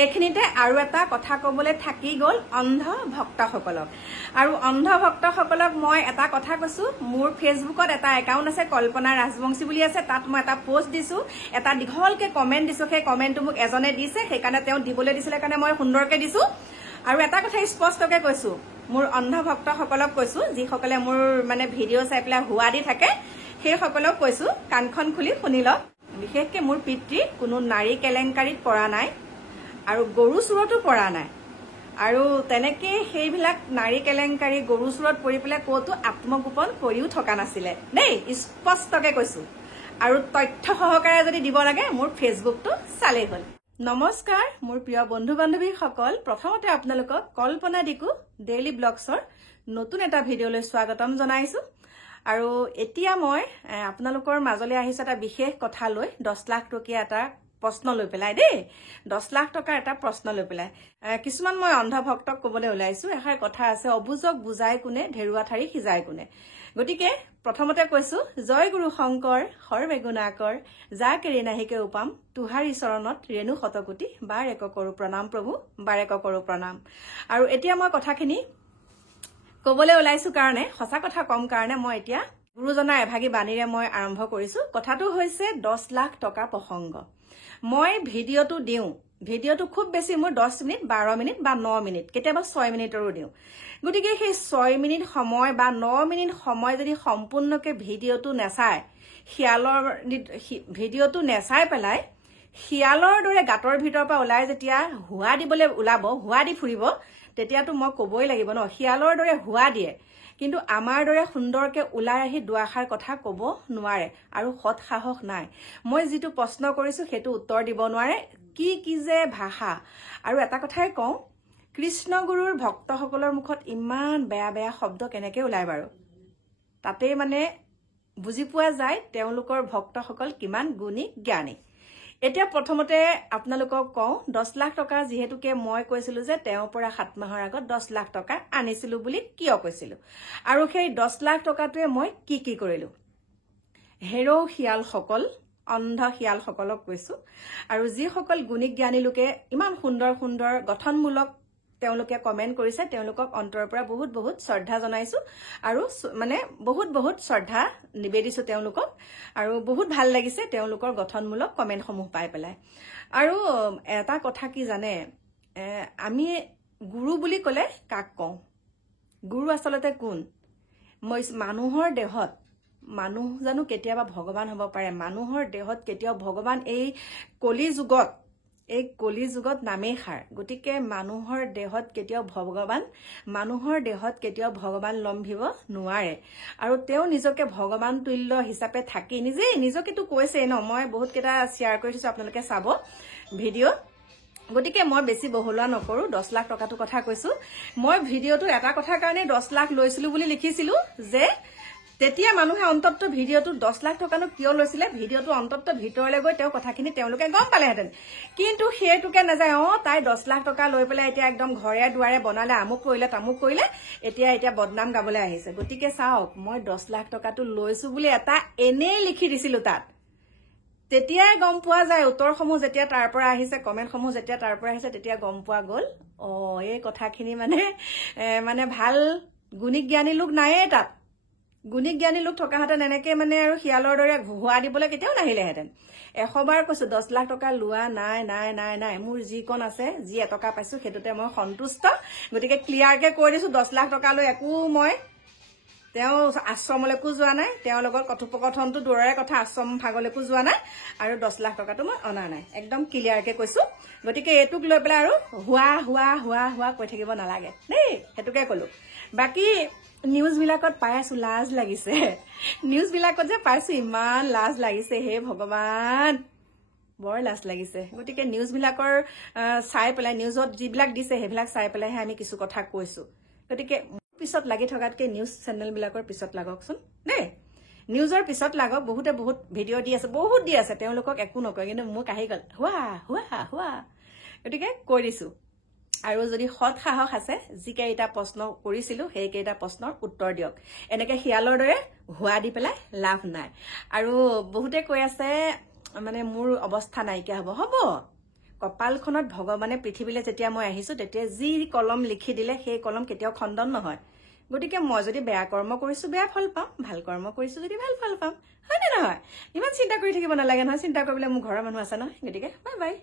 এইখিনিতে আৰু এটা কথা ক'বলৈ থাকি গ'ল অন্ধ ভক্তসকলক। আৰু অন্ধ ভক্তসকলক মই এটা কথা কৈছো, মোৰ ফেচবুকত এটা একাউণ্ট আছে কল্পনা ৰাজবংশী বুলি আছে, তাত মই এটা পোষ্ট দিছো, এটা দীঘলকে কমেণ্ট দিছো। সেই কমেণ্টটো মোক এজনে দিছে, সেইকাৰণে তেওঁ দিবলৈ দিছিলে কাৰণে মই সুন্দৰকে দিছো। আৰু এটা কথা স্পষ্টকে কৈছো, মোৰ অন্ধ ভক্তসকলক কৈছো, যিসকলে মোৰ মানে ভিডিঅ' চাই পেলাই হুৱা দি থাকে, সেইসকলক কৈছো কাণখন খুলি শুনি লওক। বিশেষকে মোৰ পিতৃ কোনো নাৰী কেলেংকাৰীত পৰা নাই আৰু গৰু চোৰতো পৰা নাই, আৰু তেনেকে সেইবিলাক নাৰী কেলেংকাৰী গৰু চোৰত পৰি পেলাই ক'তো আত্মগোপন কৰিও থকা নাছিলে দেই, স্পষ্টকে কৈছো। আৰু তথ্য সহকাৰে যদি দিব লাগে মোৰ ফেচবুকটো চালেই হ'ল। নমস্কাৰ মোৰ প্ৰিয় বন্ধু বান্ধৱীসকল, প্ৰথমতে আপোনালোকক কল্পনা দিকু ডেইলি ব্লগছৰ নতুন এটা ভিডিঅ'লৈ স্বাগতম জনাইছো। আৰু এতিয়া মই আপোনালোকৰ মাজলৈ আহিছো এটা বিশেষ কথা লৈ, 10 লাখ টকীয়া এটা প্ৰশ্ন লৈ পেলাই দেই, 10 লাখ টকাৰ এটা প্ৰশ্ন লৈ পেলাই। কিছুমান মই অন্ধভক্তক ক'বলৈ ওলাইছো, এষাৰ কথা আছে, অবুজক বুজাই কোনে, ঢেৰুৱা ঠাৰি সিজাই কোনে। গতিকে প্ৰথমতে কৈছো, জয় গুৰু শংকৰ সৰ্বে গুণাকৰ, যা কেৰি নাহিকে উপাম, তুহাৰী চৰণত ৰেণু শতকোটি, বাৰ এক কৰো প্ৰণাম প্ৰভু, বাৰ এক কৰো প্ৰণাম। আৰু এতিয়া মই কথাখিনি ক'বলৈ ওলাইছো কাৰণে, সঁচা কথা কম কাৰণে মই এতিয়া গুৰুজনাৰ এভাগী বাণীৰে মই আৰম্ভ কৰিছো। কথাটো হৈছে 10 লাখ টকা প্ৰসংগ। মই ভিডিঅ'টো দিওঁ, ভিডিঅ'টো খুব বেছি মোৰ 10 মিনিট, 12 মিনিট বা 9 মিনিট, কেতিয়াবা 6 মিনিটৰো দিওঁ। গতিকে সেই 6 মিনিট সময় বা 9 মিনিট সময় যদি সম্পূৰ্ণকে ভিডিঅ'টো নেচায়, ভিডিঅ'টো নেচাই পেলাই শিয়ালৰ দৰে গাঁতৰ ভিতৰৰ পৰা ওলাই যেতিয়া হুৱা দিবলৈ ওলাব, হুৱা দি ফুৰিব, তেতিয়াতো মই ক'বই লাগিব ন, শিয়ালৰ দৰে হুৱা দিয়ে, কিন্তু আমাৰ দৰে সুন্দৰকে ওলাই আহি দুআষাৰ কথা ক'ব নোৱাৰে আৰু সৎ সাহস নাই। মই যিটো প্ৰশ্ন কৰিছো সেইটো উত্তৰ দিব নোৱাৰে, কি যে ভাষা। আৰু এটা কথাই কওঁ, কৃষ্ণগুৰুৰ ভক্তসকলৰ মুখত ইমান বেয়া বেয়া শব্দ কেনেকে ওলাই বাৰু, তাতেই মানে বুজি পোৱা যায় তেওঁলোকৰ ভক্তসকল কিমান গুণী জ্ঞানী। এতিয়া প্ৰথমতে আপোনালোকক কওঁ, 10 লাখ টকা যিহেতুকে মই কৈছিলো যে তেওঁৰ পৰা 7 মাহৰ আগত 10 লাখ টকা আনিছিলো বুলি কিয় কৈছিলো, আৰু সেই 10 লাখ টকাটোৱে মই কি কৰিলো। হেৰৌ শিয়ালসকল, অন্ধ শিয়ালসকলক কৈছো, আৰু যিসকল গুণী জ্ঞানী লোকে ইমান সুন্দৰ সুন্দৰ গঠনমূলক তেওঁলোকে কমেণ্ট কৰিছে, তেওঁলোকক অন্তৰৰ পৰা বহুত বহুত শ্ৰদ্ধা জনাইছো, আৰু মানে বহুত বহুত শ্ৰদ্ধা নিবেদিছো তেওঁলোকক। আৰু বহুত ভাল লাগিছে তেওঁলোকৰ গঠনমূলক কমেণ্টসমূহ পাই পেলাই। আৰু এটা কথা কি জানে, আমি গুৰু বুলি ক'লে কাক কওঁ? গুৰু আচলতে কোন? মানুহৰ দেহত মানুহ জানো কেতিয়াবা ভগৱান হ'ব পাৰে? মানুহৰ দেহত কেতিয়াও ভগৱান এই কলি যুগত নামেই সাৰ। গতিকে মানুহৰ দেহত কেতিয়াও ভগৱান লম্ভিব নোৱাৰে। আৰু তেওঁ নিজকে ভগৱান তুল্য হিচাপে থাকি নিজকেতো কৈছেই ন, মই বহুত কেইটা শ্বেয়াৰ কৰি থৈছো, আপোনালোকে চাব ভিডিঅ'। গতিকে মই বেছি বহলোৱা নকৰো, 10 লাখ টকাটো কথা কৈছো। মই ভিডিঅ'টো এটা কথাৰ কাৰণে 10 লাখ লৈছিলো বুলি লিখিছিলো যে তেতিয়া মানুহে অন্তত ভিডিঅ'টো 10 লাখ টকানো কিয় লৈছিলে, ভিডিঅ'টো অন্তত ভিতৰলৈ গৈ তেওঁ কথাখিনি তেওঁলোকে গম পালেহেঁতেন। কিন্তু সেইটোকে নাযায়, তাই 10 লাখ টকা লৈ পেলাই এতিয়া একদম ঘৰে দুৱাৰে বনালে, আমুক কৰিলে তামুক কৰিলে, এতিয়া বদনাম গাবলৈ আহিছে। গতিকে চাওক, মই 10 লাখ টকাটো লৈছো বুলি এটা এনেই লিখি দিছিলো তাত। তেতিয়াই গম পোৱা যায়, উত্তৰসমূহ যেতিয়া তাৰ পৰা আহিছে, কমেণ্টসমূহ যেতিয়া তাৰ পৰা আহিছে, তেতিয়া গম পোৱা গ'ল, এই কথাখিনি মানে ভাল গুণী জ্ঞানী লোক নায়েই তাত। গুণী জ্ঞানী লোক থকাহেঁতেন এনেকে মানে আৰু শিয়ালৰ দৰে হুৱা দিবলৈ কেতিয়াও নাহিলেহেঁতেন। 100 বাৰ কৈছো, 10 লাখ টকা লোৱা নাই। মোৰ যিকণ আছে, যি এটকা পাইছো সেইটোতে মই সন্তুষ্ট। গতিকে ক্লিয়াৰকে কৈ দিছো, 10 লাখ টকা লৈ একো মই তেওঁ আশ্ৰমলৈকো যোৱা নাই, তেওঁৰ লগত কথোপকথনটো দূৰৰে কথা, আশ্ৰম ভাগলৈকো যোৱা নাই, আৰু 10 লাখ টকাটো মই অনা নাই, একদম ক্লিয়াৰকে কৈছো। গতিকে এইটোক লৈ পেলাই আৰু হুৱা কৈ থাকিব নালাগে দেই, সেইটোকে কলো। বাকী নিউজ বিলাকত পাই আছো, লাজ লাগিছে। নিউজ বিলাকত যে পাইছো ইমান লাজ লাগিছে, হে ভগৱান, বৰ লাজ লাগিছে। গতিকে নিউজ বিলাকৰ চাই পেলাই, নিউজত যিবিলাক দিছে সেইবিলাক চাই পেলাইহে আমি কিছু কথা কৈছো। গতিকে পিছত লাগি থকাতকে নিউজ চেনেল বিলাকৰ পিছত লাগকচোন দেই, নিউজৰ পিছত লাগক। বহুতে বহুত ভিডিঅ' দি আছে, বহুত দি আছে, তেওঁলোকক একো নকয়, কিন্তু মোক আহি গ'ল হুৱা। গতিকে কৈ দিছো। আৰু যদি সৎ সাহস আছে, যিকেইটা প্ৰশ্ন কৰিছিলো সেইকেইটা প্ৰশ্নৰ উত্তৰ দিয়ক। এনেকে শিয়ালৰ দৰে হুৱা দি পেলাই লাভ নাই। আৰু বহুতে কৈ আছে মানে মোৰ অৱস্থা নাইকিয়া হ'ব। কপালখনত ভগৱানে পৃথিৱীলৈ যেতিয়া মই আহিছো তেতিয়া যি কলম লিখি দিলে সেই কলম কেতিয়াও খণ্ডন নহয় গতিকে মই যদি বেয়া কৰ্ম কৰিছো বেয়া ফল পাম ভাল কৰ্ম কৰিছো যদি ভাল ফল পাম হয় নে নহয় ইমান চিন্তা কৰি থাকিব নালাগে নহয় চিন্তা কৰিবলৈ মোৰ ঘৰৰ মানুহ আছে নহয় গতিকে বাই বাই